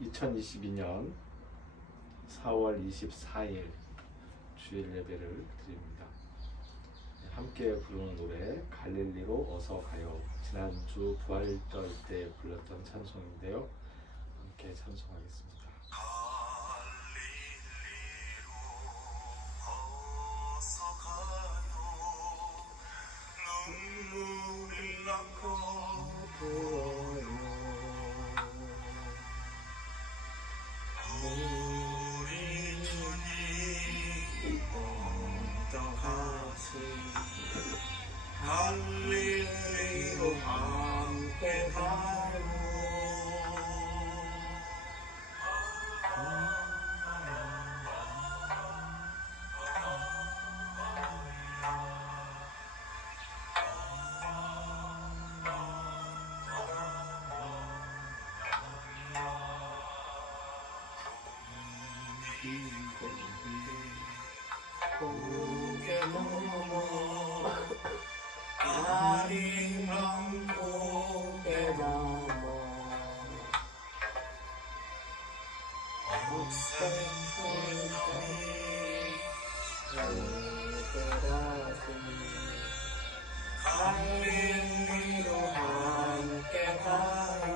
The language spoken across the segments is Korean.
2022년 4월 24일 주일 예배를 드립니다. 함께 부르는 노래 갈릴리로 어서 가요. 지난주 부활절 때 불렀던 찬송인데요. 함께 찬송하겠습니다. 갈릴리로 어서 가요. 눈물이 나고 부어요. 우리 주님 떠나가시 갈릴리로 함께 가요. 고개 넘어 아리랑 고개 넘어 억센소리 갈릴리로 함께 가요.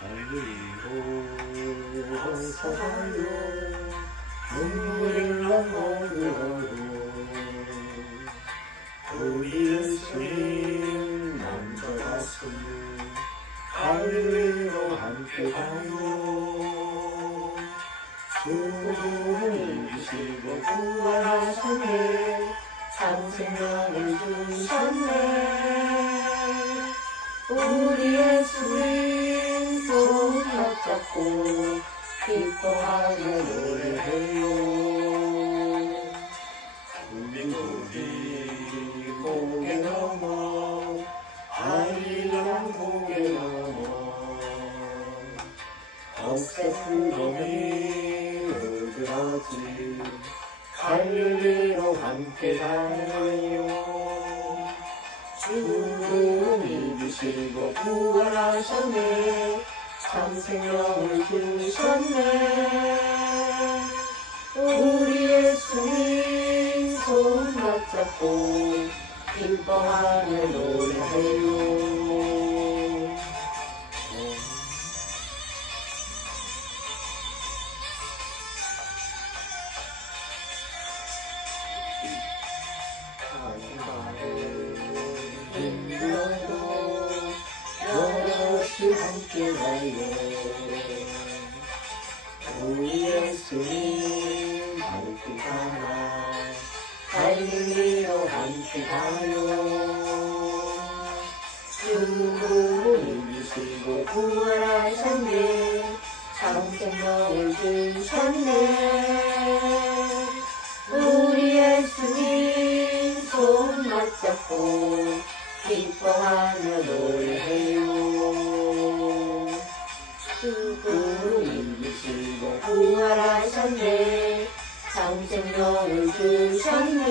갈릴리로 어서 가요. 눈물을 남겨두어요. 우리 예수님 먼저 가시니 갈릴리로 함께 가요. 죽음을 이기시고 부활하셨네. 참 생명을 주셨네. 우리 예수님 손 붙잡고 기뻐하며 노래해요. 우리 고개 넘어 아리랑 고개 넘어 억새스러미 으그러지 갈릴리로 함께 가요. 죽음 이기시고 부활하셨네. 참 생명을 주셨네. 우리 예수님 손 붙잡고 기뻐하며 노래해요. 힘들어도 여럿이 함께 가요. 우리 예수님 함께 가라. 갈릴리로 함께 가요. 죽음을 이기시고 부활하셨네. 참 생명을 주셨네. 우리 예수님 손 맞잡고 기뻐하며 노래해요. 죽음을 이기시고 부활하셨네. 참 생명을 주셨네.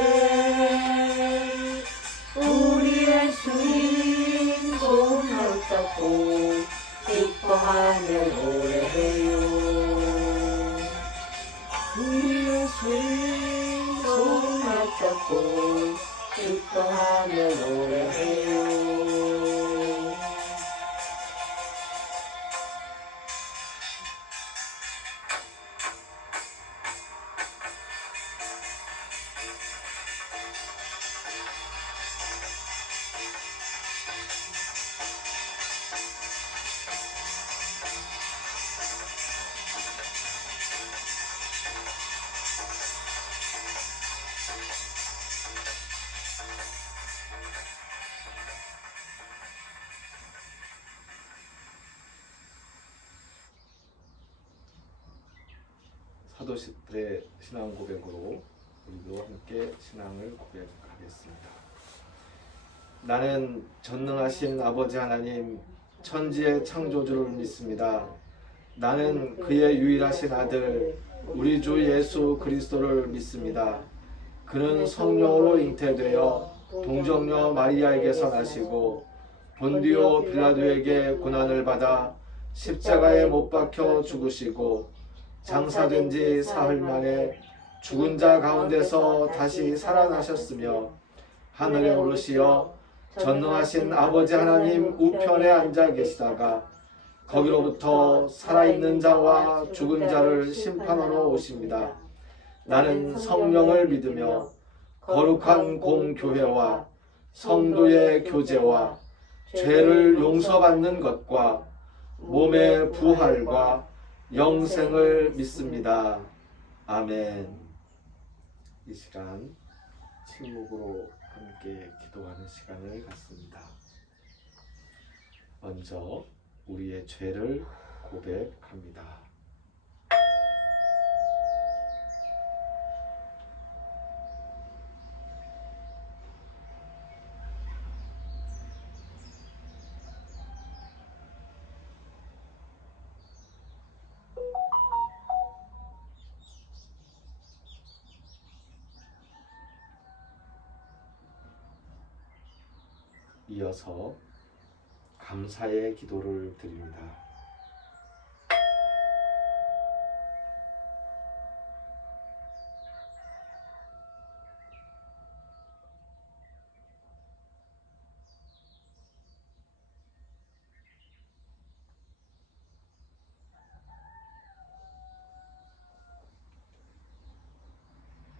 우리 예수님 손 맞잡고 기뻐하며 노래해요. 우리 예수님 손 맞잡고 기뻐하며 노래해요. 사도들의 신앙 고백으로 우리도 함께 신앙을 고백하겠습니다. 나는 전능하신 아버지 하나님 천지의 창조주를 믿습니다. 나는 그의 유일하신 아들 우리 주 예수 그리스도를 믿습니다. 그는 성령으로 잉태되어 동정녀 마리아에게서 나시고 본디오 빌라도에게 고난을 받아 십자가에 못 박혀 죽으시고 장사된 지 사흘 만에 죽은 자 가운데서 다시 살아나셨으며 하늘에 오르시어 전능하신 아버지 하나님 우편에 앉아 계시다가 거기로부터 살아있는 자와 죽은 자를 심판하러 오십니다. 나는 성령을 믿으며 거룩한 공교회와 성도의 교제와 죄를 용서받는 것과 몸의 부활과 영생을 믿습니다. 아멘. 이 시간 침묵으로 함께 기도하는 시간을 갖습니다. 먼저 우리의 죄를 고백합니다. 이어서 감사의 기도를 드립니다.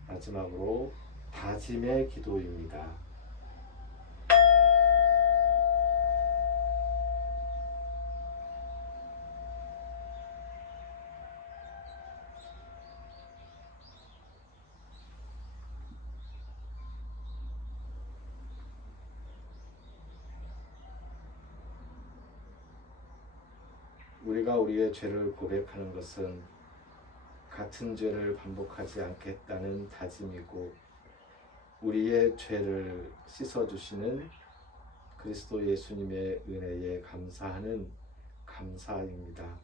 마지막으로 다짐의 기도입니다. 우리가 우리의 죄를 고백하는 것은 같은 죄를 반복하지 않겠다는 다짐이고 우리의 죄를 씻어주시는 그리스도 예수님의 은혜에 감사하는 감사입니다.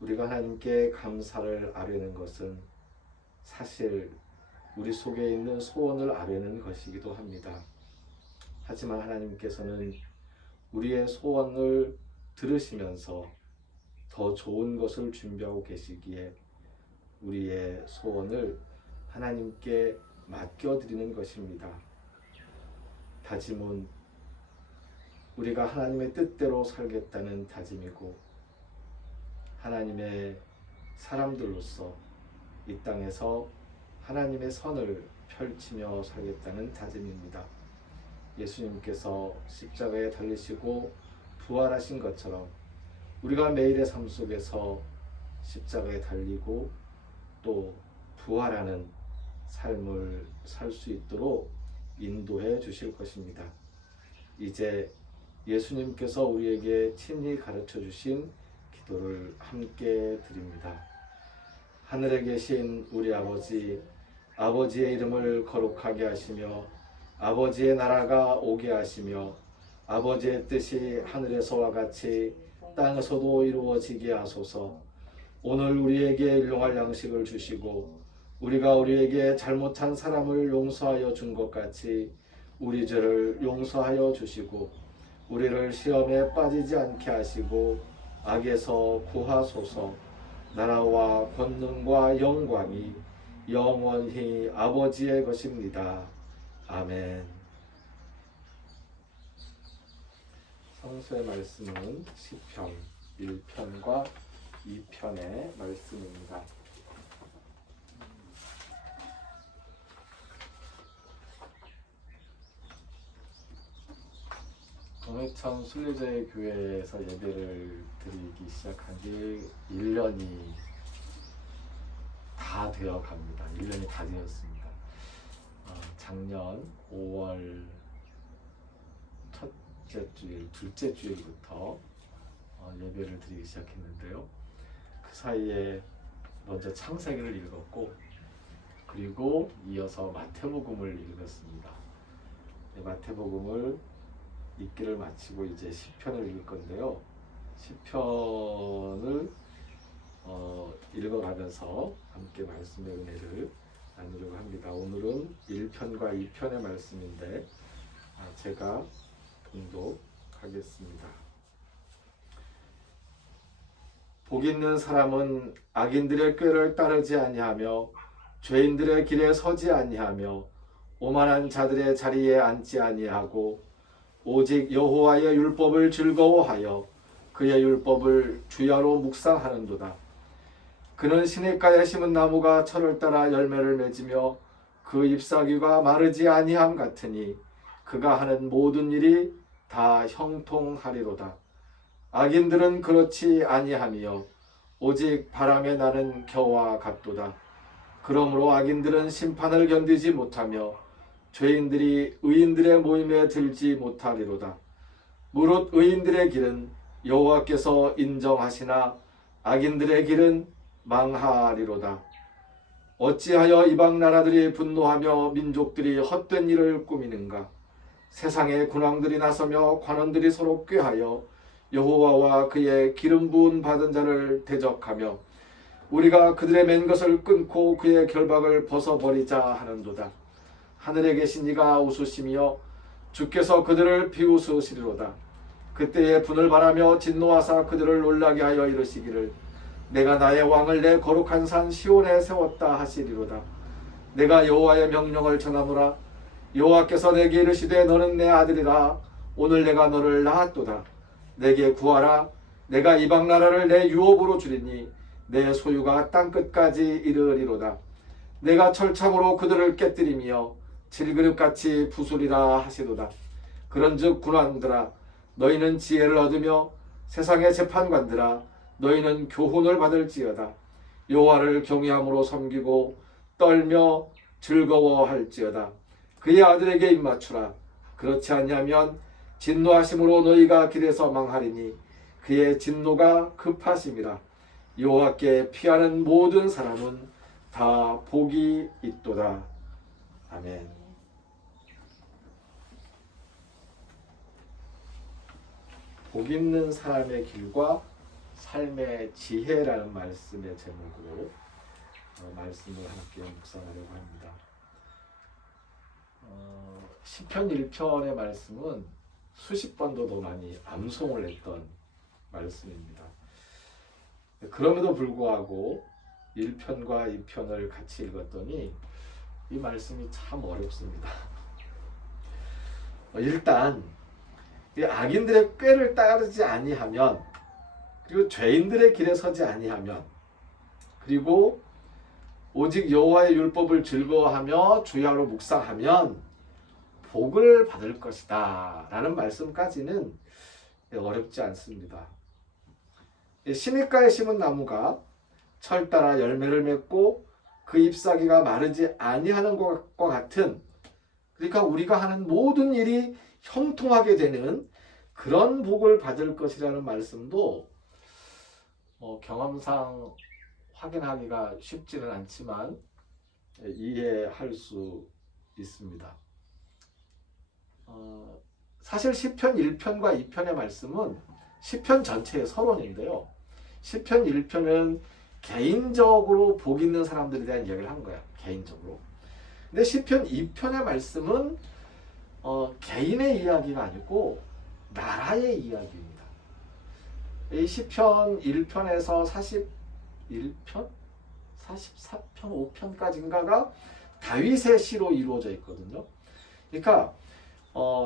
우리가 하나님께 감사를 아뢰는 것은 사실 우리 속에 있는 소원을 아뢰는 것이기도 합니다. 하지만 하나님께서는 우리의 소원을 들으시면서 더 좋은 것을 준비하고 계시기에 우리의 소원을 하나님께 맡겨드리는 것입니다. 다짐은 우리가 하나님의 뜻대로 살겠다는 다짐이고 하나님의 사람들로서 이 땅에서 하나님의 선을 펼치며 살겠다는 다짐입니다. 예수님께서 십자가에 달리시고 부활하신 것처럼 우리가 매일의 삶 속에서 십자가에 달리고 또 부활하는 삶을 살 수 있도록 인도해 주실 것입니다. 이제 예수님께서 우리에게 친히 가르쳐 주신 기도를 함께 드립니다. 하늘에 계신 우리 아버지, 아버지의 이름을 거룩하게 하시며 아버지의 나라가 오게 하시며 아버지의 뜻이 하늘에서와 같이 땅에서도 이루어지게 하소서. 오늘 우리에게 일용할 양식을 주시고 우리가 우리에게 잘못한 사람을 용서하여 준 것 같이 우리 죄를 용서하여 주시고 우리를 시험에 빠지지 않게 하시고 악에서 구하소서. 나라와 권능과 영광이 영원히 아버지의 것입니다. 아멘. 성서의 말씀은 시편 1편과 2편의 말씀입니다. 동해천 순례자의 교회에서 예배를 드리기 시작한 지 1년이 다 되어 갑니다. 1년이 다 되었습니다. 작년 5월 첫째 주일, 둘째 주일부터 예배를 드리기 시작했는데요. 그 사이에 먼저 창세기를 읽었고 그리고 이어서 마태복음을 읽었습니다. 마태복음을 읽기를 마치고 이제 시편을 읽을 건데요. 시편을 읽어가면서 함께 말씀의 은혜를 나누려고 합니다. 오늘은 1편과 2편의 말씀인데 제가 봉독하겠습니다. 복 있는 사람은 악인들의 꾀를 따르지 아니하며 죄인들의 길에 서지 아니하며 오만한 자들의 자리에 앉지 아니하고 오직 여호와의 율법을 즐거워하여 그의 율법을 주야로 묵상하는도다. 그는 시냇가에 심은 나무가 철을 따라 열매를 맺으며 그 잎사귀가 마르지 아니함 같으니 그가 하는 모든 일이 다 형통하리로다. 악인들은 그렇지 아니하며 오직 바람에 나는 겨와 같도다. 그러므로 악인들은 심판을 견디지 못하며 죄인들이 의인들의 모임에 들지 못하리로다. 무릇 의인들의 길은 여호와께서 인정하시나 악인들의 길은 망하리로다. 어찌하여 이방 나라들이 분노하며 민족들이 헛된 일을 꾸미는가? 세상의 군왕들이 나서며 관원들이 서로 꾀하여 여호와와 그의 기름 부은 받은 자를 대적하며 우리가 그들의 맨 것을 끊고 그의 결박을 벗어버리자 하는도다. 하늘에 계신 이가 웃으시며 주께서 그들을 비웃으시리로다. 그때에 분을 바라며 진노하사 그들을 놀라게 하여 이르시기를 내가 나의 왕을 내 거룩한 산 시온에 세웠다 하시리로다. 내가 여호와의 명령을 전하노라. 여호와께서 내게 이르시되 너는 내 아들이라. 오늘 내가 너를 낳았도다. 내게 구하라. 내가 이방 나라를 내 유업으로 주리니 내 소유가 땅끝까지 이르리로다. 내가 철창으로 그들을 깨뜨리며 질그릇같이 부수리라 하시도다. 그런즉 군왕들아 너희는 지혜를 얻으며 세상의 재판관들아 너희는 교훈을 받을지어다. 여호와를 경외함으로 섬기고 떨며 즐거워할지어다. 그의 아들에게 입맞추라. 그렇지 아니하면 진노하심으로 너희가 길에서 망하리니 그의 진노가 급하심이라. 여호와께 피하는 모든 사람은 다 복이 있도다. 아멘. 복 있는 사람의 길과 삶의 지혜라는 말씀의 제목으로 말씀을 함께 묵상하려고 합니다. 시편 1편의 말씀은 수십 번도 더 많이 암송을 했던 말씀입니다. 그럼에도 불구하고 1편과 2편을 같이 읽었더니 이 말씀이 참 어렵습니다. 일단 악인들의 꾀를 따르지 아니하면, 그리고 죄인들의 길에 서지 아니하면, 그리고 오직 여호와의 율법을 즐거워하며 주야로 묵상하면 복을 받을 것이다 라는 말씀까지는 어렵지 않습니다. 시냇가에 심은 나무가 철 따라 열매를 맺고 그 잎사귀가 마르지 아니하는 것과 같은, 그러니까 우리가 하는 모든 일이 형통하게 되는 그런 복을 받을 것이라는 말씀도 경험상 확인하기가 쉽지는 않지만 이해할 수 있습니다. 사실 시편 1편과 2편의 말씀은 시편 전체의 서론인데요. 시편 1편은 개인적으로 복 있는 사람들에 대한 이야기를 한 거야. 개인적으로. 근데 시편 2편의 말씀은 개인의 이야기가 아니고 나라의 이야기입니다. 이 시편 1편에서 41편? 44편, 5편까지인가가 다윗의 시로 이루어져 있거든요. 그러니까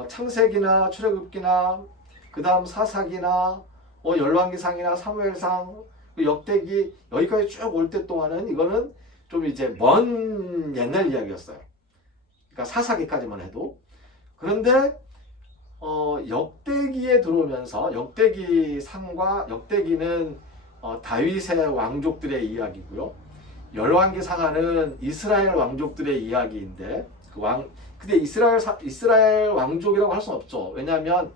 창세기나 출애굽기나 그 다음 사사기나 열왕기상이나 사무엘상, 역대기 여기까지 쭉 올 때 동안은 이거는 좀 이제 먼 옛날 이야기였어요. 그러니까 사사기까지만 해도. 그런데 역대기에 들어오면서 역대기상과 역대기는 다윗의 왕족들의 이야기고요. 열왕기상하는 이스라엘 왕족들의 이야기인데 근데 이스라엘 왕족이라고 할 수는 없죠. 왜냐하면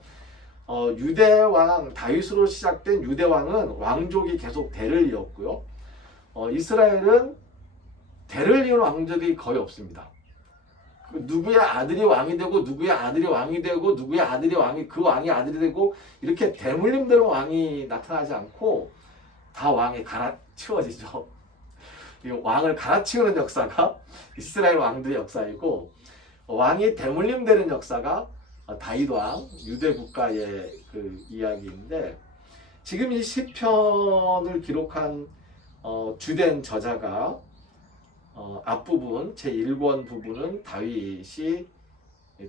유대 왕 다윗으로 시작된 유대 왕은 왕족이 계속 대를 이었고요. 이스라엘은 대를 이은 왕들이 거의 없습니다. 누구의 아들이 왕이 되고 누구의 아들이 왕이 되고 누구의 아들이 왕이 그 왕이 아들이 되고 이렇게 대물림대로 왕이 나타나지 않고 다 왕이 갈아치워지죠. 이 왕을 갈아치우는 역사가 이스라엘 왕들의 역사이고 왕이 대물림되는 역사가 다윗 왕 유대 국가의 그 이야기인데 지금 이 시편을 기록한 주된 저자가 앞부분 제1권 부분은 다윗이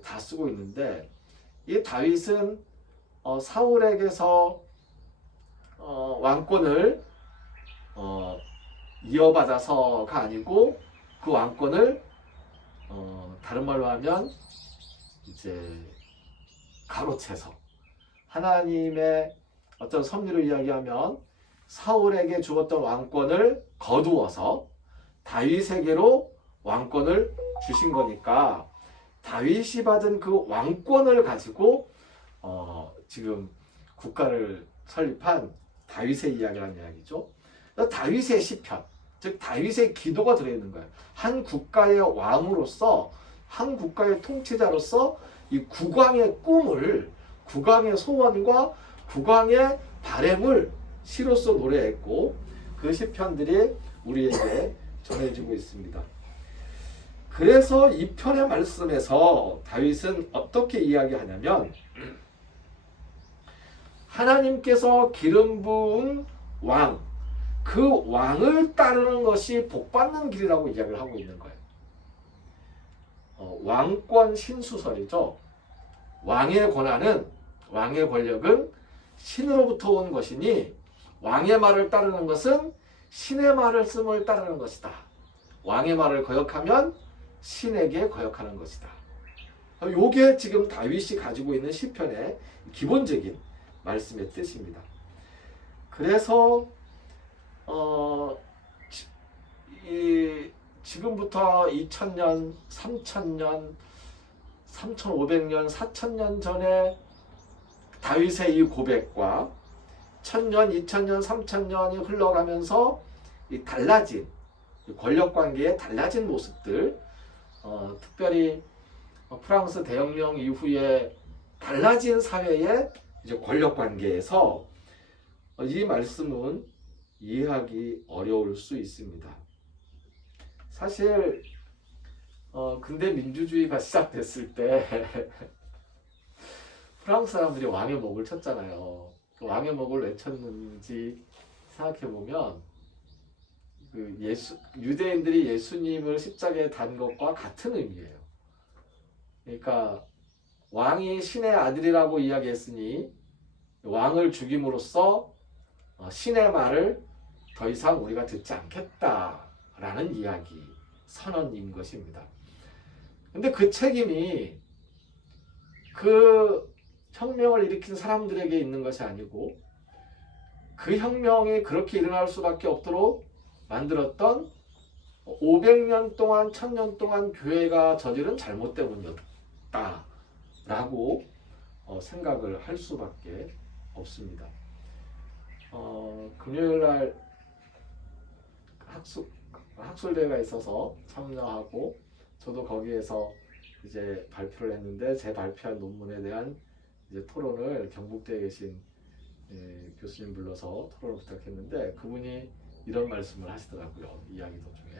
다 쓰고 있는데 이 다윗은 사울에게서 왕권을 이어받아서가 아니고 그 왕권을 다른 말로 하면 이제 가로채서 하나님의 어떤 섭리로 이야기하면 사울에게 주었던 왕권을 거두어서 다윗에게로 왕권을 주신 거니까 다윗이 받은 그 왕권을 가지고 지금 국가를 설립한 다윗의 이야기라는 이야기죠. 다윗의 시편, 즉 다윗의 기도가 들어있는 거예요. 한 국가의 왕으로서, 한 국가의 통치자로서 이 국왕의 꿈을, 국왕의 소원과 국왕의 바램을 시로써 노래했고 그 시편들이 우리에게 전해지고 있습니다. 그래서 이 편의 말씀에서 다윗은 어떻게 이야기하냐면 하나님께서 기름 부은 왕, 그 왕을 따르는 것이 복받는 길이라고 이야기를 하고 있는 거예요. 왕권 신수설이죠. 왕의 권한은, 왕의 권력은 신으로부터 온 것이니 왕의 말을 따르는 것은 신의 말씀을 따르는 것이다. 왕의 말을 거역하면 신에게 거역하는 것이다. 이게 지금 다윗이 가지고 있는 시편의 기본적인 말씀의 뜻입니다. 그래서 지금부터 2000년, 3000년, 3500년, 4000년 전에 다윗의 이 고백과 1000년, 2000년, 3000년이 흘러가면서 이 달라진 권력관계의 달라진 모습들, 특별히 프랑스 대혁명 이후에 달라진 사회의 이제 권력관계에서 이 말씀은 이해하기 어려울 수 있습니다. 사실 근대 민주주의가 시작됐을 때 프랑스 사람들이 왕의 목을 쳤잖아요. 그 왕의 목을 왜 쳤는지 생각해보면 그 유대인들이 예수님을 십자가에 단 것과 같은 의미예요. 그러니까 왕이 신의 아들이라고 이야기했으니 왕을 죽임으로써 신의 말을 더 이상 우리가 듣지 않겠다라는 이야기, 선언인 것입니다. 근데 그 책임이 그 혁명을 일으킨 사람들에게 있는 것이 아니고 그 혁명이 그렇게 일어날 수밖에 없도록 만들었던 500년 동안, 1000년 동안 교회가 저지른 잘못 때문이었다라고 생각을 할 수밖에 없습니다. 금요일날 학술대회가 있어서 참여하고 저도 거기에서 이제 발표를 했는데 제 발표한 논문에 대한 이제 토론을 경북대에 계신 교수님 불러서 토론을 부탁했는데 그분이 이런 말씀을 하시더라고요. 이야기 도중에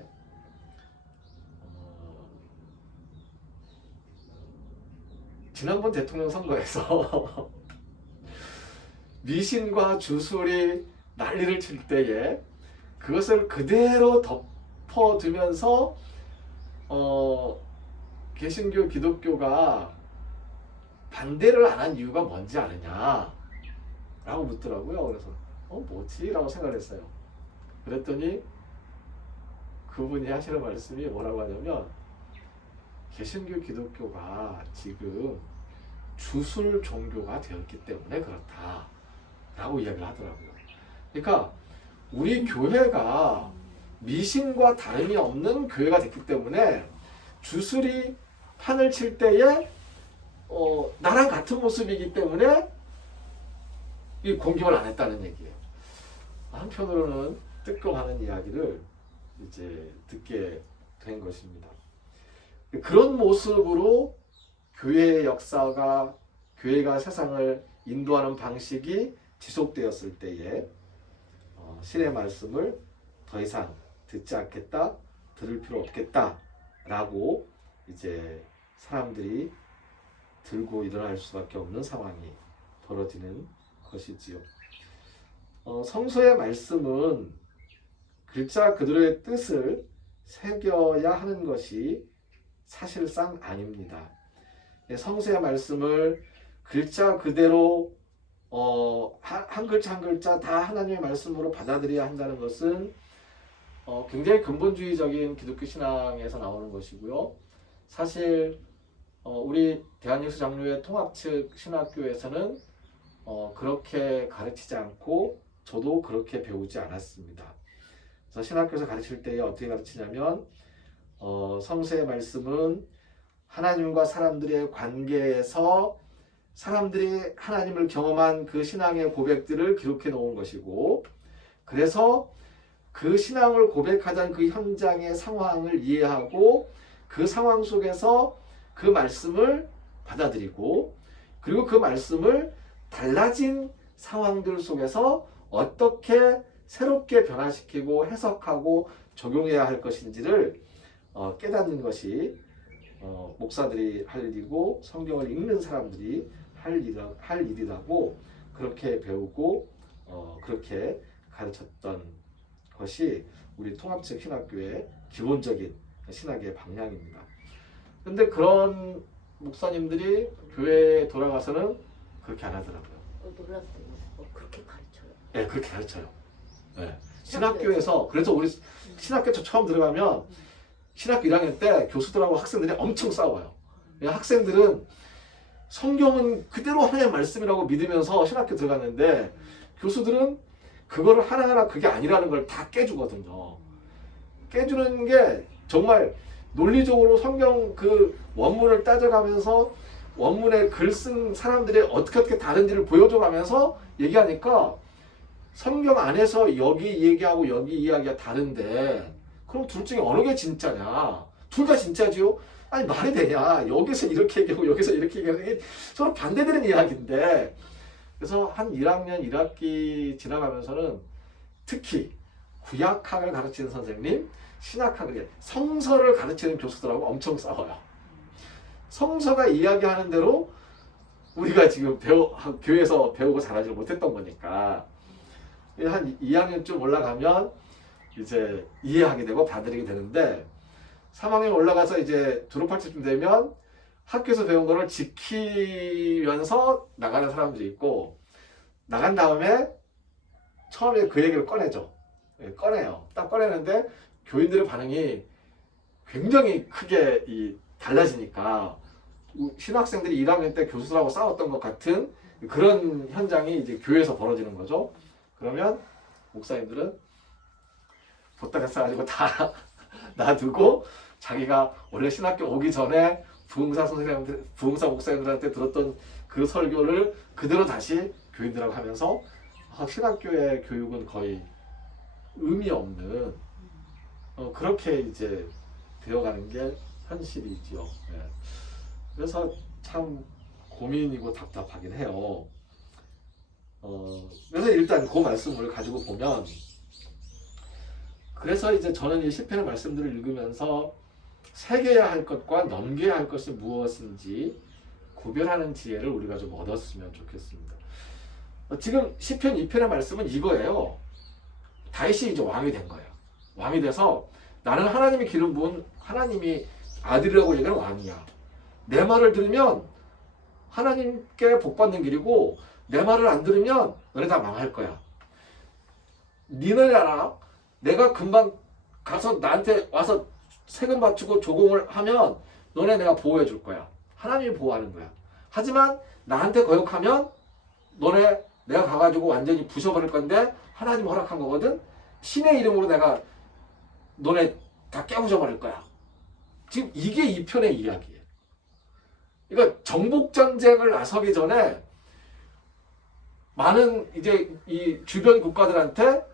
지난번 대통령 선거에서 미신과 주술이 난리를 칠 때에 그것을 그대로 덮어두면서 개신교 기독교가 반대를 안 한 이유가 뭔지 아느냐 라고 묻더라고요. 그래서 뭐지? 라고 생각을 했어요. 그랬더니 그분이 하시는 말씀이 뭐라고 하냐면 개신교 기독교가 지금 주술 종교가 되었기 때문에 그렇다 라고 이야기를 하더라고요. 그러니까 우리 교회가 미신과 다름이 없는 교회가 됐기 때문에 주술이 판을 칠 때에 나랑 같은 모습이기 때문에 이 공격을 안 했다는 얘기예요. 한편으로는 뜨끔하는 이야기를 이제 듣게 된 것입니다. 그런 모습으로 교회의 역사가 교회가 세상을 인도하는 방식이 지속되었을 때에 신의 말씀을 더 이상 듣지 않겠다, 들을 필요 없겠다라고 이제 사람들이 들고 일어날 수밖에 없는 상황이 벌어지는 것이지요. 성서의 말씀은 글자 그대로의 뜻을 새겨야 하는 것이 사실상 아닙니다. 성서의 말씀을 글자 그대로 한 글자 한 글자 다 하나님의 말씀으로 받아들여야 한다는 것은 굉장히 근본주의적인 기독교 신앙에서 나오는 것이고요. 사실 우리 대한예수 장로회 통합 측 신학교에서는 그렇게 가르치지 않고 저도 그렇게 배우지 않았습니다. 그래서 신학교에서 가르칠 때 어떻게 가르치냐면 성서의 말씀은 하나님과 사람들의 관계에서 사람들이 하나님을 경험한 그 신앙의 고백들을 기록해 놓은 것이고, 그래서 그 신앙을 고백하던 그 현장의 상황을 이해하고 그 상황 속에서 그 말씀을 받아들이고, 그리고 그 말씀을 달라진 상황들 속에서 어떻게 새롭게 변화시키고 해석하고 적용해야 할 것인지를 깨닫는 것이 목사들이 할 일이고 성경을 읽는 사람들이 할 일이라고 그렇게 배우고 그렇게 가르쳤던 것이 우리 통합적 신학교의 기본적인 신학의 방향입니다. 근데 그런 목사님들이 교회에 돌아가서는 그렇게 안 하더라고요. 놀랍더니 그렇게 가르쳐요. 네, 그렇게 가르쳐요. 네. 신학교에서 그래서 우리 신학교 처음 들어가면 신학교 1학년 때 교수들하고 학생들이 엄청 싸워요. 학생들은 성경은 그대로 하나님의 말씀이라고 믿으면서 신학교 들어갔는데 교수들은 그거를 하나하나 그게 아니라는 걸 다 깨주거든요. 깨주는 게 정말 논리적으로 성경 그 원문을 따져가면서 원문에 글 쓴 사람들이 어떻게 다른지를 보여줘가면서 얘기하니까 성경 안에서 여기 얘기하고 여기 이야기가 다른데 그럼 둘 중에 어느 게 진짜냐? 둘 다 진짜지요? 아니 말이 되냐? 여기서 이렇게 얘기하고 여기서 이렇게 얘기하는 게 서로 반대되는 이야기인데, 그래서 한 1학년 1학기 지나가면서는 특히 구약학을 가르치는 선생님, 신학학을 성서를 가르치는 교수들하고 엄청 싸워요. 성서가 이야기하는 대로 우리가 지금 교회에서 배우고 자라지 못했던 거니까 한 2학년쯤 올라가면 이제 이해하게 되고 받아들이게 되는데 3학년 올라가서 이제 졸업할 때쯤 되면 학교에서 배운 거를 지키면서 나가는 사람들이 있고, 나간 다음에 처음에 그 얘기를 꺼내죠. 꺼내요. 딱 꺼내는데 교인들의 반응이 굉장히 크게 달라지니까 신학생들이 1학년 때 교수들하고 싸웠던 것 같은 그런 현장이 이제 교회에서 벌어지는 거죠. 그러면 목사님들은 보따리 싸가지고 다 놔두고 자기가 원래 신학교 오기 전에 부흥사 목사님들한테 들었던 그 설교를 그대로 다시 교인들하고 하면서 신학교의 교육은 거의 의미 없는 그렇게 이제 되어가는 게 현실이지요. 네. 그래서 참 고민이고 답답하긴 해요. 그래서 일단 그 말씀을 가지고 보면, 그래서 이제 저는 이 시편의 말씀들을 읽으면서 새겨야 할 것과 넘겨야 할 것이 무엇인지 구별하는 지혜를 우리가 좀 얻었으면 좋겠습니다. 지금 시편 2편의 말씀은 이거예요. 다윗이 이제 왕이 된 거예요. 왕이 돼서 나는 하나님이 기름 부은 하나님이 아들이라고 얘기하는 왕이야. 내 말을 들으면 하나님께 복받는 길이고 내 말을 안 들으면 너네 다 망할 거야. 니네 알아? 내가 금방 가서 나한테 와서 세금 바치고 조공을 하면 너네 내가 보호해 줄 거야. 하나님이 보호하는 거야. 하지만 나한테 거역하면 너네 내가 가가지고 완전히 부셔버릴 건데 하나님 허락한 거거든. 신의 이름으로 내가 너네 다 깨부셔버릴 거야. 지금 이게 이 편의 이야기예요. 그러니까 정복전쟁을 나서기 전에 많은 이제 이 주변 국가들한테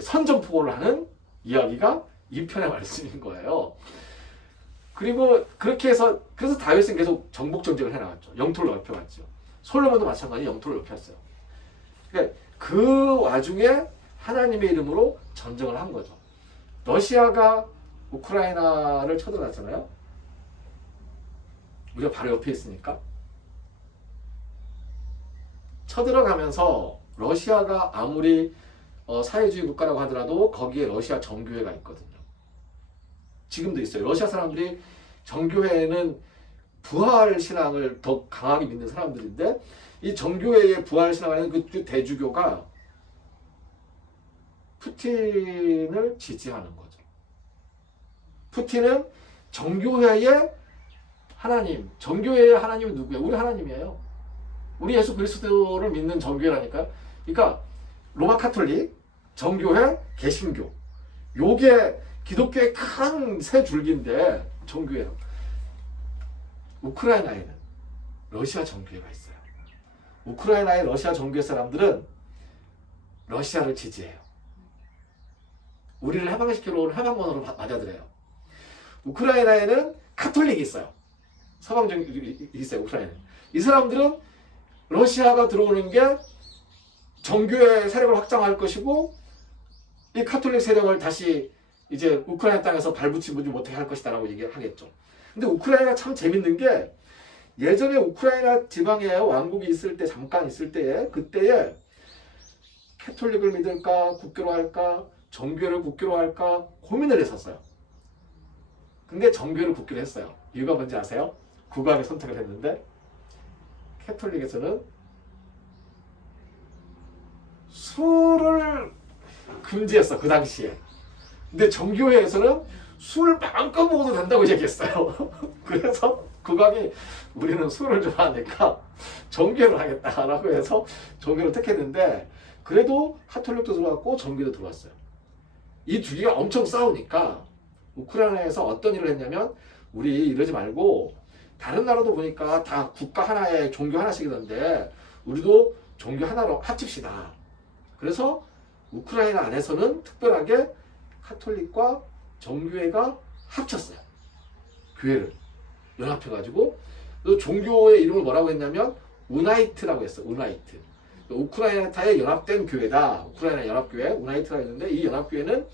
선전포고를 하는 이야기가 이 편의 말씀인 거예요. 그리고 그렇게 해서 그래서 다윗은 계속 정복 전쟁을 해나갔죠. 영토를 넓혀갔죠. 솔로몬도 마찬가지 영토를 넓혔어요. 그러니까 그 와중에 하나님의 이름으로 전쟁을 한 거죠. 러시아가 우크라이나를 쳐들어갔잖아요. 우리가 바로 옆에 있으니까. 쳐들어가면서 러시아가 아무리 사회주의 국가라고 하더라도 거기에 러시아 정교회가 있거든요. 지금도 있어요. 러시아 사람들이 정교회는 부활 신앙을 더 강하게 믿는 사람들인데 이 정교회의 부활 신앙을 하는 그 대주교가 푸틴을 지지하는 거죠. 푸틴은 정교회의 하나님, 정교회의 하나님은 누구예요? 우리 하나님이에요. 우리 예수 그리스도를 믿는 정교회라니까요. 그러니까 로마 카톨릭, 정교회, 개신교. 요게 기독교의 큰 세 줄기인데 정교회요. 우크라이나에는 러시아 정교회가 있어요. 우크라이나의 러시아 정교회 사람들은 러시아를 지지해요. 우리를 해방시키러 온 해방번호를 맞아들여요. 우크라이나에는 카톨릭이 있어요. 서방정이 있어요. 우크라이나에. 이 사람들은 러시아가 들어오는 게 정교회 세력을 확장할 것이고 이 카톨릭 세력을 다시 이제 우크라이나 땅에서 발붙이지 못하게 할 것이다라고 얘기하겠죠. 근데 우크라이나가 참 재밌는 게 예전에 우크라이나 지방에 왕국이 있을 때 잠깐 있을 때에 그때에 캐톨릭을 믿을까 국교로 할까 정교회를 국교로 할까 고민을 했었어요. 근데 정교회를 국교로 했어요. 이유가 뭔지 아세요? 국왕이 선택을 했는데 캐톨릭에서는 술을 금지했어 그 당시에. 근데 정교회에서는 술 마음껏 먹어도 된다고 얘기했어요. 그래서 국왕이 우리는 술을 좋아하니까 정교회를 하겠다라고 해서 정교회를 택했는데 그래도 카톨릭도 들어왔고 정교회도 들어왔어요. 이 두 개가 엄청 싸우니까 우크라이나에서 어떤 일을 했냐면 우리 이러지 말고 다른 나라도 보니까 다 국가 하나에 종교 하나씩이던데 우리도 종교 하나로 합칩시다. 그래서 우크라이나 안에서는 특별하게 카톨릭과 정교회가 합쳤어요. 교회를 연합해가지고 또 종교의 이름을 뭐라고 했냐면 우나이트라고 했어요. 우나이트. 우크라이나타의 연합된 교회다. 우크라이나 연합교회 우나이트라고 했는데 이 연합교회는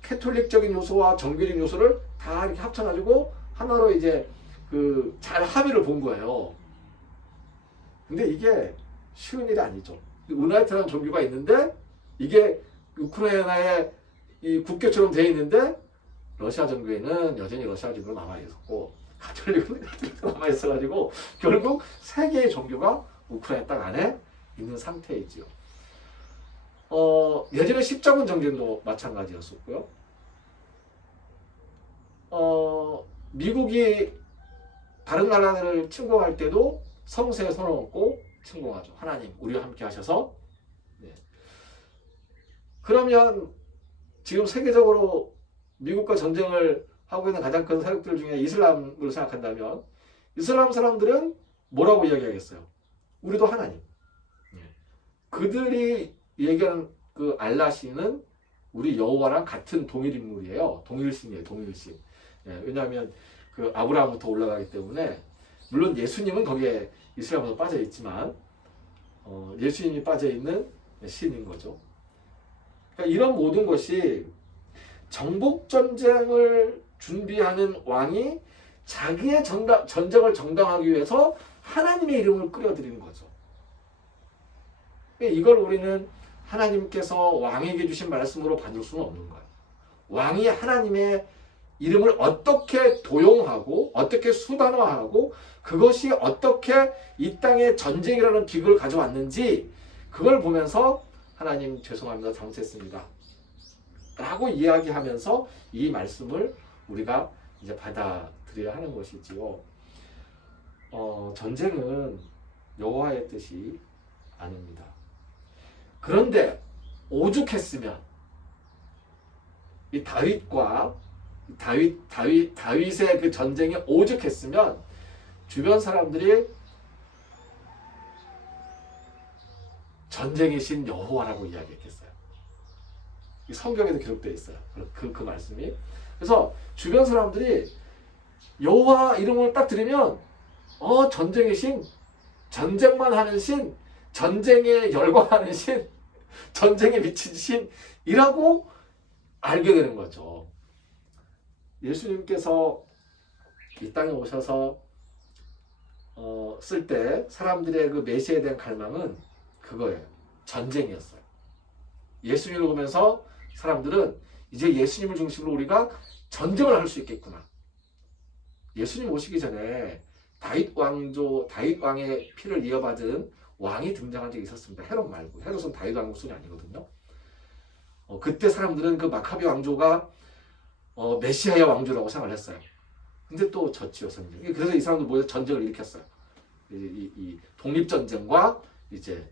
캐톨릭적인 요소와 정교적인 요소를 다 이렇게 합쳐가지고 하나로 이제 그 잘 합의를 본 거예요. 근데 이게 쉬운 일이 아니죠. 우나이트라는 종교가 있는데 이게 우크라이나의 이 국교처럼 되어 있는데 러시아 정교회는 여전히 러시아 정교로 남아 있었고 가톨릭은 남아 있어가지고 결국 세 개의 종교가 우크라이나 땅 안에 있는 상태이지요. 예전에 십자군 전쟁도 마찬가지였었고요. 미국이 다른 나라를 침공할 때도 성세에 손을 얹고 침공하죠. 하나님 우리와 함께 하셔서. 네. 그러면 지금 세계적으로 미국과 전쟁을 하고 있는 가장 큰 세력들 중에 이슬람을 생각한다면 이슬람 사람들은 뭐라고 이야기하겠어요? 우리도 하나님. 그들이 얘기하는 그 알라신은 우리 여호와랑 같은 동일 인물이에요. 동일신이에요. 동일신. 왜냐하면 그 아브라함부터 올라가기 때문에 물론 예수님은 거기에 이슬람으로 빠져 있지만 예수님이 빠져 있는 신인 거죠. 그러니까 이런 모든 것이 정복 전쟁을 준비하는 왕이 자기의 전쟁을 정당하기 위해서 하나님의 이름을 끌어들이는 거죠. 이걸 우리는 하나님께서 왕에게 주신 말씀으로 받을 수는 없는 거예요. 왕이 하나님의 이름을 어떻게 도용하고 어떻게 수단화하고 그것이 어떻게 이 땅에 전쟁이라는 기구를 가져왔는지 그걸 보면서 하나님 죄송합니다. 잘못했습니다. 라고 이야기하면서 이 말씀을 우리가 이제 받아들여야 하는 것이지요. 전쟁은 여호와의 뜻이 아닙니다. 그런데 오죽했으면 이 다윗의 그 전쟁에 오죽했으면 주변 사람들이 전쟁의 신 여호와라고 이야기했겠어요. 이 성경에도 기록되어 있어요. 그 말씀이. 그래서 주변 사람들이 여호와 이름을 딱 들으면 전쟁의 신, 전쟁만 하는 신, 전쟁에 열광하는 신, 전쟁에 미친 신이라고 알게 되는 거죠. 예수님께서 이 땅에 오셔서 쓸 때 사람들의 그 메시아에 대한 갈망은 그거예요. 전쟁이었어요. 예수님을 보면서 사람들은 이제 예수님을 중심으로 우리가 전쟁을 할 수 있겠구나. 예수님 오시기 전에 다윗 왕의 피를 이어받은 왕이 등장한 적이 있었습니다. 헤롯 말고. 헤롯은 다윗 왕 후손이 아니거든요. 그때 사람들은 그 마카비 왕조가 메시아의 왕조라고 생각을 했어요. 근데 또 졌지요, 선생님. 그래서 이 사람들 모여서 전쟁을 일으켰어요. 이 독립전쟁과 이제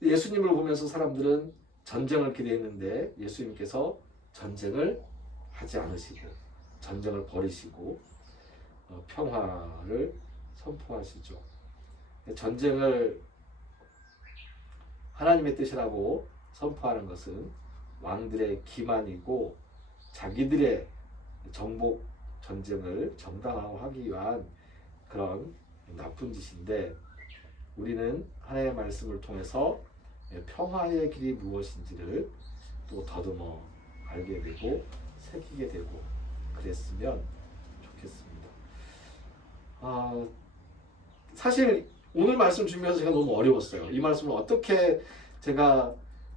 예수님을 보면서 사람들은 전쟁을 기대했는데 예수님께서 전쟁을 하지 않으시고 전쟁을 버리시고 평화를 선포하시죠. 전쟁을 하나님의 뜻이라고 선포하는 것은 왕들의 기만이고 자기들의 정복 전쟁을 정당화하기 위한 그런 나쁜 짓인데 우리는 하나님의 말씀을 통해서 평화의 길이 무엇인지를 또 더듬어 알게 되고 새기게 되고 그랬으면 좋겠습니다. 사실 오늘 말씀 준비해서 제가 너무 어려웠어요. 이 말씀을 어떻게 제가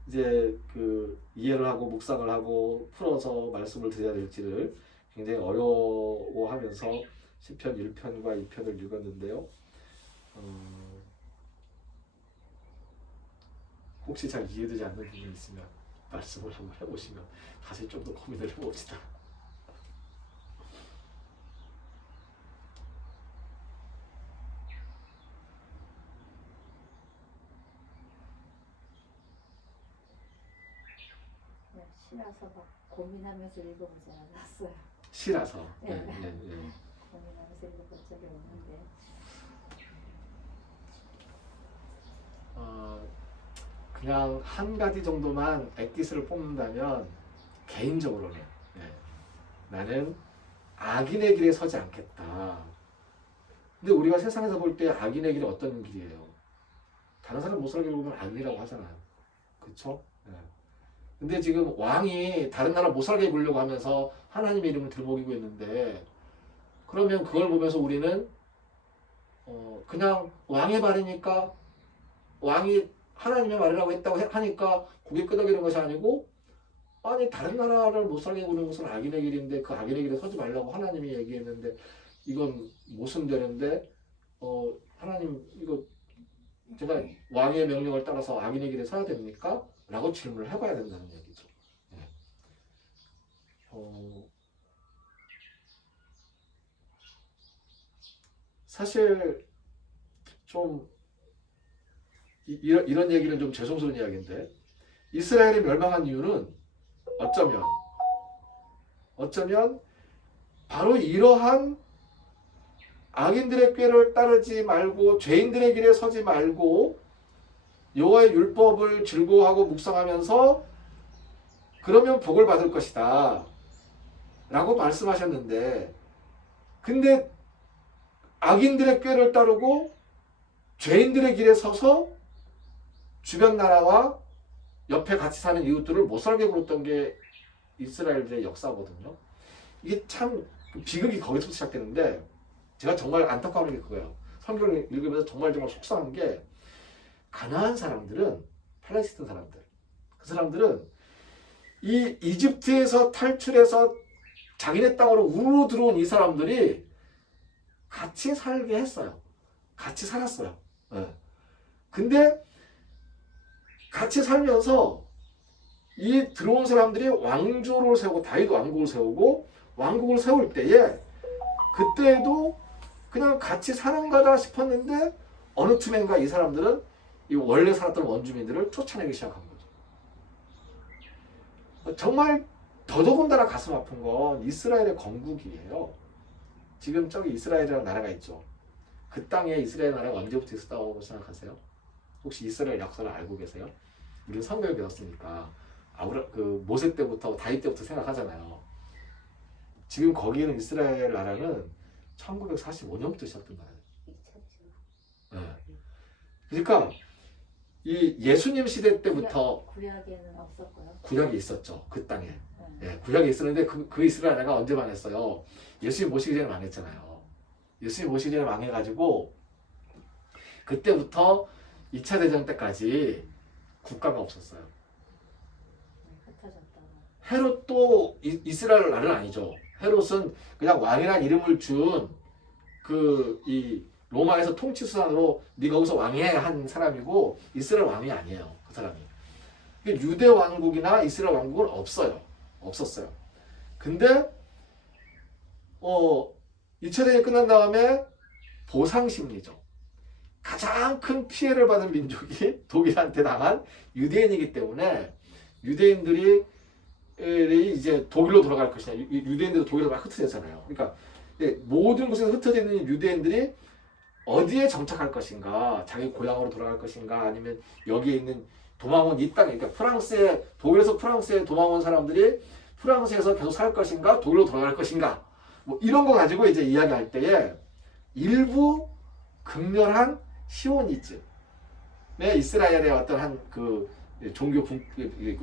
이제 이해를 하고 묵상을 하고 풀어서 말씀을 드려야 될지를 굉장히 어려워하면서 시편 1편과 2편을 읽었는데요. 혹시 잘 이해되지 않는 부분이 있으면 말씀을 한번 해보시면 다시 좀 더 고민을 해봅시다. 시라서 막 고민하면서 읽어보지 않았어요. 시라서. 네. 네. 고민하면서 읽어본 적이 없는데. 그냥 한 가지 정도만 엑기스를 뽑는다면 개인적으로는 나는 악인의 길에 서지 않겠다. 근데 우리가 세상에서 볼 때 악인의 길이 어떤 길이에요? 다른 사람 못 살게 보면 악이라고 하잖아요. 그렇죠? 근데 지금 왕이 다른 나라 못 살게 보려고 하면서 하나님의 이름을 들먹이고 있는데 그러면 그걸 보면서 우리는 그냥 왕의 말이니까 왕이 하나님의 말이라고 했다고 하니까 고개 끄덕이는 것이 아니고 아니 다른 나라를 못 살게 보는 것은 악인의 길인데 그 악인의 길에 서지 말라고 하나님이 얘기했는데 이건 모순되는데 하나님 이거 제가 왕의 명령을 따라서 악인의 길에 서야 됩니까? 라고 질문을 해봐야 된다는 얘기죠. 사실 좀 이런 얘기는 좀 죄송스러운 이야기인데 이스라엘이 멸망한 이유는 어쩌면 바로 이러한 악인들의 꾀를 따르지 말고 죄인들의 길에 서지 말고 여호와의 율법을 즐거워하고 묵상하면서 그러면 복을 받을 것이다 라고 말씀하셨는데 근데 악인들의 꾀를 따르고 죄인들의 길에 서서 주변 나라와 옆에 같이 사는 이웃들을 못 살게 굴었던 게 이스라엘의 역사거든요. 이게 참 비극이 거기서 시작되는데 제가 정말 안타까운 게 그거예요. 성경을 읽으면서 정말 속상한 게 가나안 사람들은 팔레스틴 사람들 그 사람들은 이 이집트에서 탈출해서 자기네 땅으로 우르르 들어온 이 사람들이 같이 살게 했어요. 같이 살았어요. 근데 같이 살면서 이 들어온 사람들이 왕조를 세우고 다윗 왕국을 세우고 왕국을 세울 때에 그때도 그냥 같이 사는 거다 싶었는데 어느 틈엔가 이 사람들은 이 원래 살았던 원주민들을 쫓아내기 시작한 거죠. 정말 더더군다나 가슴 아픈 건 이스라엘의 건국이에요. 지금 저기 이스라엘이라는 나라가 있죠. 그 땅에 이스라엘 나라가 언제부터 있었다고 생각하세요? 혹시 이스라엘 역사를 알고 계세요? 우리는 성경을 배웠으니까 그 모세 때부터 다윗 때부터 생각하잖아요. 지금 거기 있는 이스라엘 나라는 1945년부터 시작된 나라예요. 네. 그러니까 이 예수님 시대 때부터 구약에는 없었고요. 구약이 있었죠. 그 땅에. 네. 예, 구약이 있었는데 그 이스라엘 나라가 언제 망했어요? 예수님 모시기 전에 망했잖아요. 예수님 모시기 전에 망해가지고 그때부터 2차 대전 때까지 국가가 없었어요. 흩어졌다가. 헤롯도 이스라엘 나라는 아니죠. 헤롯은 그냥 왕이란 이름을 준 이 로마에서 통치 수단으로 네 거기서 왕해 한 사람이고 이스라엘 왕이 아니에요. 그 사람이. 유대 왕국이나 이스라엘 왕국은 없었어요. 근데 2차 대전이 끝난 다음에 보상 심리죠. 가장 큰 피해를 받은 민족이 독일한테 당한 유대인이기 때문에 유대인들이 이제 독일로 돌아갈 것이냐. 유대인들도 독일로 막 흩어졌잖아요. 그러니까 모든 곳에서 흩어져 있는 유대인들이 어디에 정착할 것인가, 자기 고향으로 돌아갈 것인가, 아니면 여기에 있는 도망온 이 땅에, 그러니까 독일에서 프랑스에 도망온 사람들이 프랑스에서 계속 살 것인가, 독일로 돌아갈 것인가, 뭐 이런 거 가지고 이제 이야기할 때에 일부 극렬한 시오니즘의 이스라엘의 어떤 한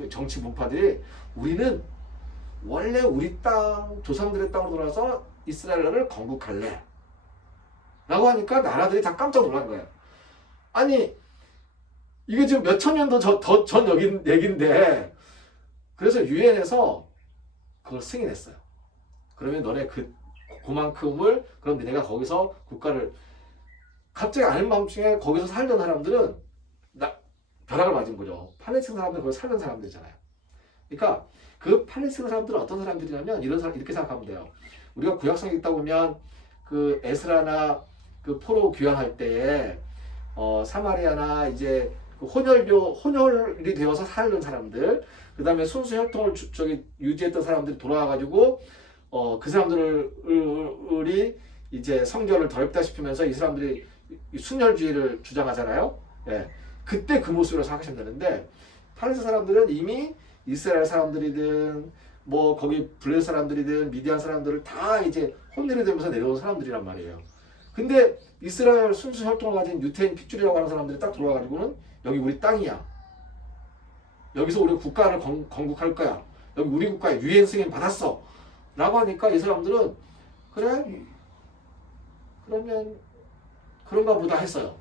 정치 분파들이 우리는 원래 우리 땅, 조상들의 땅으로 돌아서 이스라엘을 건국할래 라고 하니까 나라들이 다 깜짝 놀란 거예요. 아니 이게 지금 몇천 년도 전 얘기인데, 그래서 유엔에서 그걸 승인했어요. 그러면 너네 그만큼을 그럼 내가 거기서 국가를, 갑자기 아는 밤중에 거기서 살던 사람들은 벼락을 맞은 거죠. 팔레스틴 사람들 거기 살던 사람들이잖아요. 그러니까 그 팔레스틴 사람들은 어떤 사람들이냐면 이렇게 생각하면 돼요. 우리가 구약성에 있다 보면 그 에스라나 그 포로 귀환할 때에 사마리아나 이제 그 혼혈이 되어서 살던 사람들, 그 다음에 순수 혈통을 유지했던 사람들이 돌아와가지고 그 사람들이 이제 성결을 더럽다 싶으면서 이 사람들이 순혈주의를 주장하잖아요. 예. 그때 그 모습으로 생각하시면 되는데, 팔레스틴 사람들은 이미 이스라엘 사람들이든 뭐 거기 블레 사람들이든 미디안 사람들을 다 이제 혼내려 되면서 내려온 사람들이란 말이에요. 근데 이스라엘 순수 혈통을 가진 유태인 핏줄이라고 하는 사람들이 딱 들어와가지고는 여기 우리 땅이야. 여기서 우리 국가를 건국할 거야. 여기 우리 국가에 유엔 승인 받았어. 라고 하니까 이 사람들은 그래? 그러면 그런가 보다 했어요.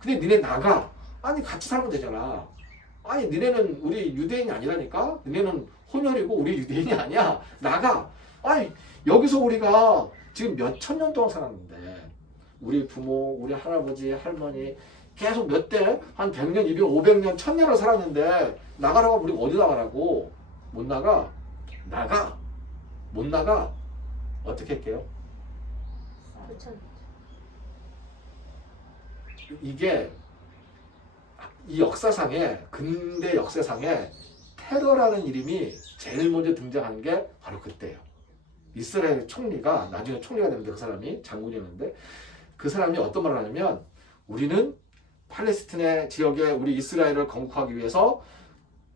근데 니네 나가. 아니 같이 살면 되잖아. 아니 니네는 우리 유대인이 아니라니까? 니네는 혼혈이고 우리 유대인이 아니야. 나가. 아니 여기서 우리가 지금 몇천 년 동안 살았는데 우리 부모, 우리 할아버지, 할머니 계속 몇 대, 한 100년, 200년, 500년, 1000년을 살았는데 나가라고 하면 우리가 어디 나가라고? 못 나가? 나가. 못 나가. 어떻게 할게요? 이게 이 역사상에, 근대 역사상에 테러라는 이름이 제일 먼저 등장하는 게 바로 그때예요. 이스라엘 총리가, 나중에 총리가 되는데 그 사람이 장군이었는데, 그 사람이 어떤 말을 하냐면, 우리는 팔레스틴의 지역에 우리 이스라엘을 건국하기 위해서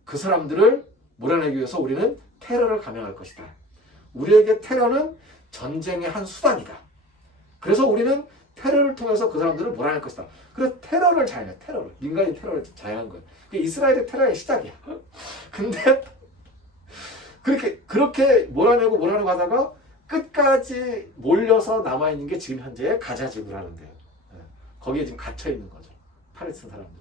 그 사람들을 몰아내기 위해서 우리는 테러를 감행할 것이다. 우리에게 테러는 전쟁의 한 수단이다. 그래서 우리는 테러를 통해서 그 사람들을 몰아낼 것이다. 그래서 테러를 자행해, 테러를. 민간인 테러를 자행한 거예요. 그게 이스라엘의 테러의 시작이야. 근데 그렇게 몰아내고 하다가 끝까지 몰려서 남아있는 게 지금 현재 가자 지구라는 데요. 거기에 지금 갇혀있는 거죠. 팔레스틴 사람들.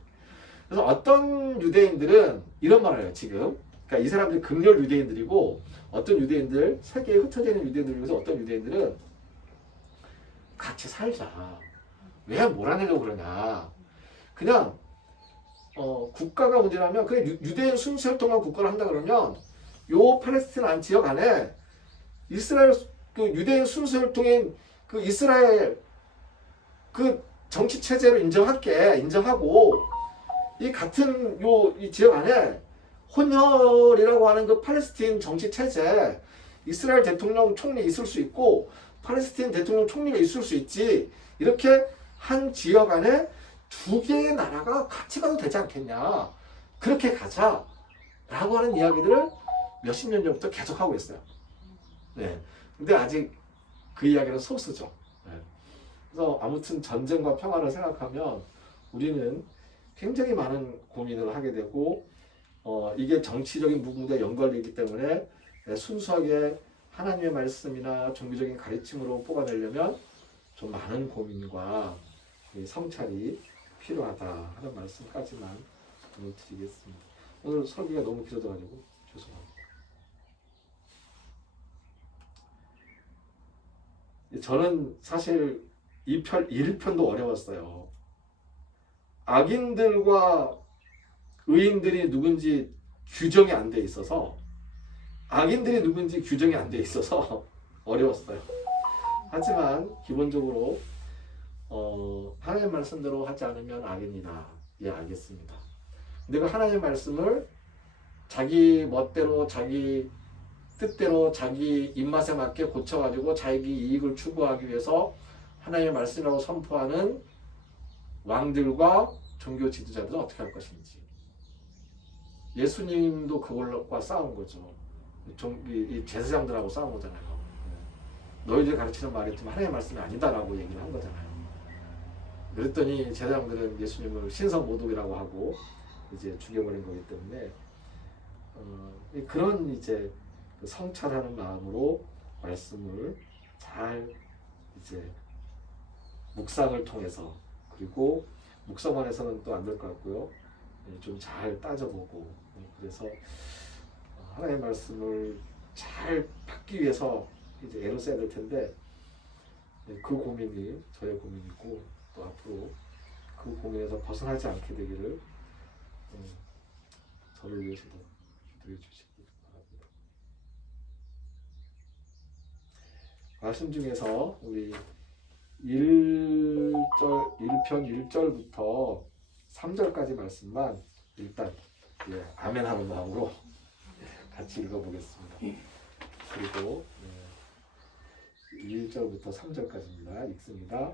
그래서 어떤 유대인들은 이런 말을 해요, 지금. 그러니까 이 사람들이 극렬 유대인들이고, 어떤 유대인들, 세계에 흩어져 있는 유대인들 중에서 어떤 유대인들은 같이 살자. 왜 몰아내려고 그러냐. 그냥 국가가 문제라면 그냥 유대인 순수혈통한 국가를 한다 그러면 요 팔레스틴 지역 안에 이스라엘 그 유대인 순수혈통인 그 이스라엘 그 정치 체제로 인정하고 이 같은 이 지역 안에 혼혈이라고 하는 그 팔레스틴 정치 체제, 이스라엘 대통령 총리 있을 수 있고 팔레스틴 대통령 총리가 있을 수 있지. 이렇게 한 지역 안에 두 개의 나라가 같이 가도 되지 않겠냐. 그렇게 가자 라고 하는 이야기들을 몇십 년 전부터 계속 하고 있어요. 네. 근데 아직 그 이야기는 소수죠. 네. 그래서 아무튼 전쟁과 평화를 생각하면 우리는 굉장히 많은 고민을 하게 되고 이게 정치적인 부분과 연관되기 때문에 순수하게 하나님의 말씀이나 종교적인 가르침으로 뽑아내려면 좀 많은 고민과 성찰이 필요하다 하는 말씀까지만 오늘 드리겠습니다. 오늘 설교가 너무 길어져가지고 죄송합니다. 저는 사실 1편도 어려웠어요. 악인들과 의인들이 누군지 규정이 안 돼 있어서 악인들이 누군지 규정이 안 돼 있어서 어려웠어요. 하지만 기본적으로 하나님 말씀대로 하지 않으면 악인이다. 예, 알겠습니다. 근데 그 하나님 말씀을 자기 멋대로 자기 뜻대로 자기 입맛에 맞게 고쳐가지고 자기 이익을 추구하기 위해서 하나님의 말씀이라고 선포하는 왕들과 종교 지도자들은 어떻게 할 것인지. 예수님도 그걸과 싸운 거죠. 이 제사장들하고 싸운 거잖아요. 너희들이 가르치는 말이 좀 하나님의 말씀이 아니다라고 얘기를 한 거잖아요. 그랬더니 제사장들은 예수님을 신성모독이라고 하고 이제 죽여버린 거기 때문에 그런 이제 성찰하는 마음으로 말씀을 잘 이제 묵상을 통해서, 그리고 묵상만 해서는 또 안 될 것 같고요. 좀 잘 따져보고, 그래서 하나님의 말씀을 잘 받기 위해서 이제 애를 써야 될 텐데, 그 고민이 저의 고민이고, 또 앞으로 그 고민에서 벗어나지 않게 되기를 저를 위해서도 기도해 주시기 바랍니다. 말씀 중에서 우리 1편 1절부터 3절까지 말씀만 일단 아멘 하는 마음으로 같이 읽어보겠습니다. 그리고 1절부터 3절까지입니다. 읽습니다.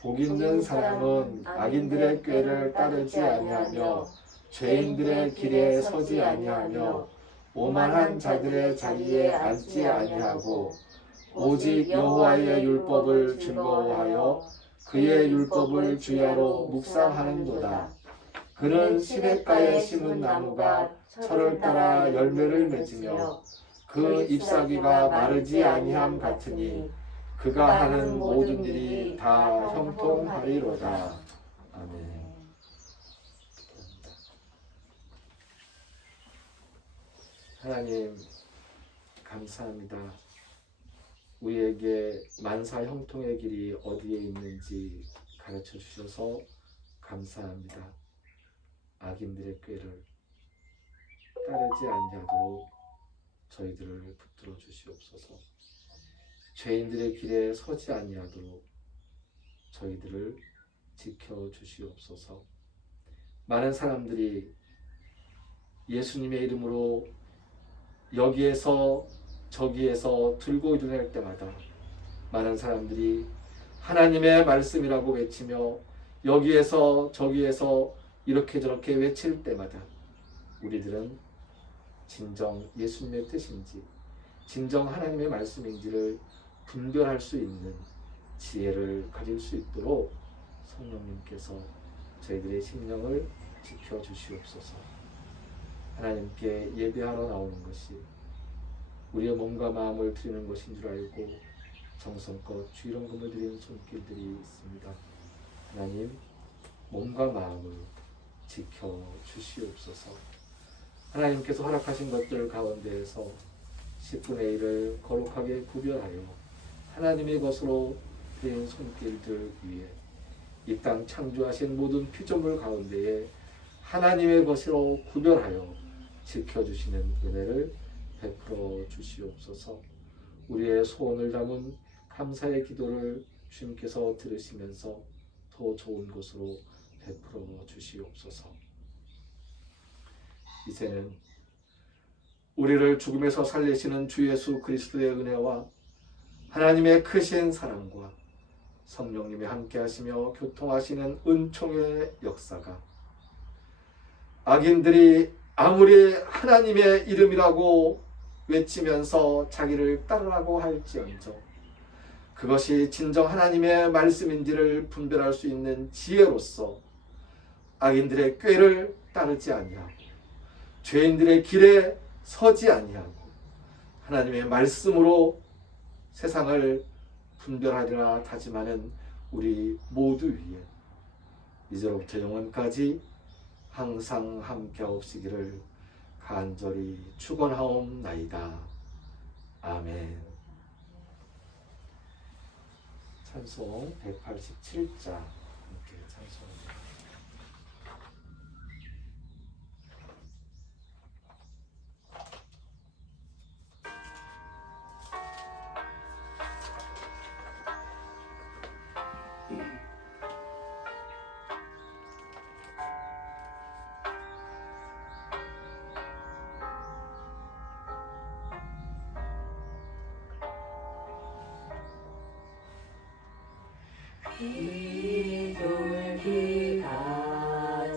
복 있는 사람은 악인들의 꾀를 따르지 아니하며 죄인들의 길에 서지 아니하며 오만한 자들의 자리에 앉지 아니하고 오직 여호와의 율법을 즐거워하여 그의 율법을 주야로 묵상하는도다. 그는 시냇가에 심은 나무가 철을 따라 열매를 맺으며 그 잎사귀가 마르지 아니함 같으니 그가 하는 모든 일이 다 형통하리로다. 아멘. 하나님 감사합니다. 우리에게 만사 형통의 길이 어디에 있는지 가르쳐 주셔서 감사합니다. 악인들의 꾀를 따르지 아니하도록 저희들을 붙들어 주시옵소서. 죄인들의 길에 서지 아니하도록 저희들을 지켜 주시옵소서. 많은 사람들이 예수님의 이름으로 여기에서 저기에서 들고 일어날 때마다 많은 사람들이 하나님의 말씀이라고 외치며 여기에서 저기에서 이렇게 저렇게 외칠 때마다 우리들은 진정 예수님의 뜻인지 진정 하나님의 말씀인지를 분별할 수 있는 지혜를 가질 수 있도록 성령님께서 저희들의 심령을 지켜주시옵소서. 하나님께 예배하러 나오는 것이 우리의 몸과 마음을 드리는 것인 줄 알고 정성껏 주일원금을 드리는 손길들이 있습니다. 하나님 몸과 마음을 지켜주시옵소서. 하나님께서 허락하신 것들 가운데에서 10분의 1을 거룩하게 구별하여 하나님의 것으로 드린 손길들 위에 이 땅 창조하신 모든 피조물 가운데에 하나님의 것으로 구별하여 지켜주시는 은혜를 베풀어 주시옵소서. 우리의 소원을 담은 감사의 기도를 주님께서 들으시면서 더 좋은 것으로 베풀어 주시옵소서. 이제는 우리를 죽음에서 살리시는 주 예수 그리스도의 은혜와 하나님의 크신 사랑과 성령님이 함께 하시며 교통하시는 은총의 역사가 악인들이 아무리 하나님의 이름이라고 외치면서 자기를 따르라고 할지언정 그것이 진정 하나님의 말씀인지를 분별할 수 있는 지혜로서 악인들의 꾀를 따르지 아니하고 죄인들의 길에 서지 아니하고 하나님의 말씀으로 세상을 분별하리라 다짐하는 우리 모두 위에 이제로부터 영원까지 항상 함께하옵시기를 간절히 축원하옵나이다. 아멘. 찬송 187자 함께 찬송합니다.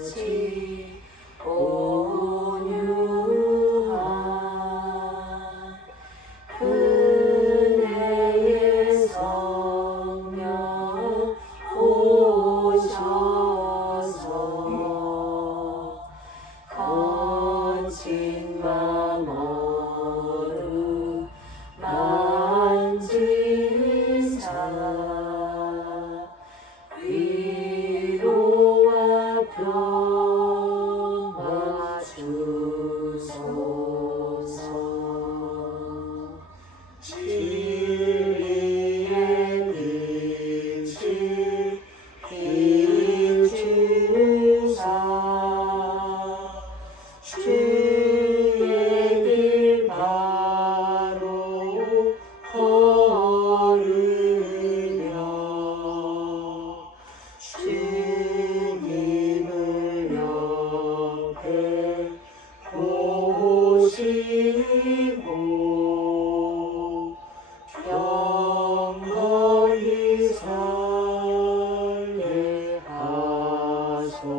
비둘기같이 온유한 그네의 성령 오셔서 거친 마음으로 만지사 위로와 평화 주소서. 진리의 빛을 비추사 주의 길 바로 걸으며 주님을 옆에 모시고 영원히 살게 하소서.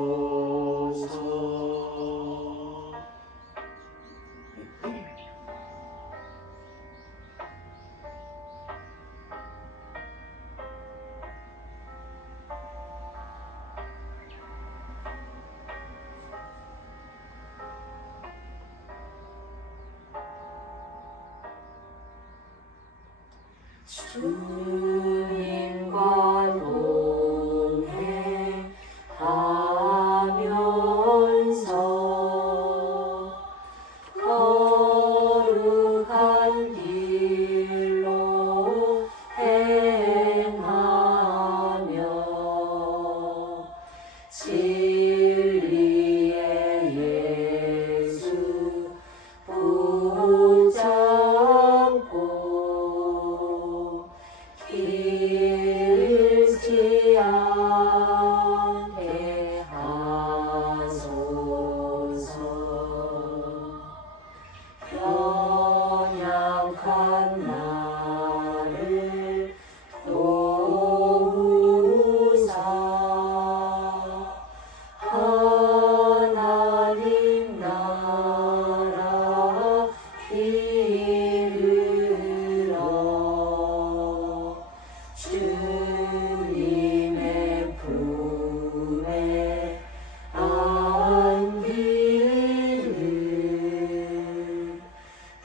주님과 동행하면서 거룩한 길로 행하며 진리의 예수 붙잡고 잃지 않게 하소서. 연약한 나를 도우사 하나님 나라 이르러 주님의 품에 안기를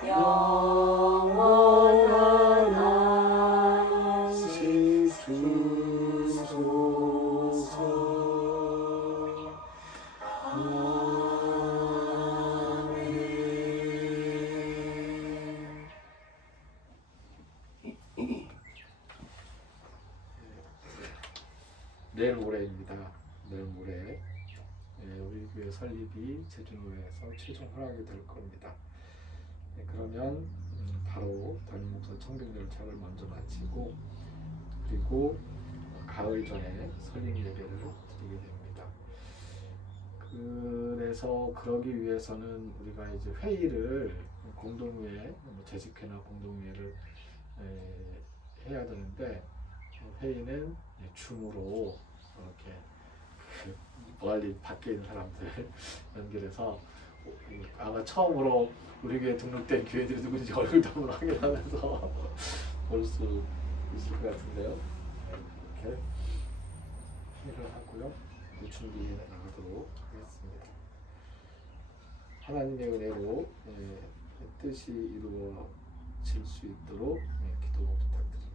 영원한 안식 주소서. 아멘. 내일 모레입니다. 내일 모레 우리 교회 설립이 제주도에서 최종 허락이 될 겁니다. 그러면 바로 담임 목사 청빙 열차를 먼저 마치고 그리고 가을 전에 설립 예배를 드리게 됩니다. 그래서 그러기 위해서는 우리가 이제 회의를 공동회, 재직회나 공동회를 해야 되는데 회의는 줌으로 이렇게 멀리 밖에 있는 사람들 연결해서 아마 처음으로 우리 교회 등록된 교회들이 누구인지 얼굴도 한번 확인하면서 볼 수 있을 것 같은데요. 이렇게 회의를 하고요. 준비해 나가도록 하겠습니다. 하나님의 은혜로 뜻이 이루어질 수 있도록 기도 부탁드립니다.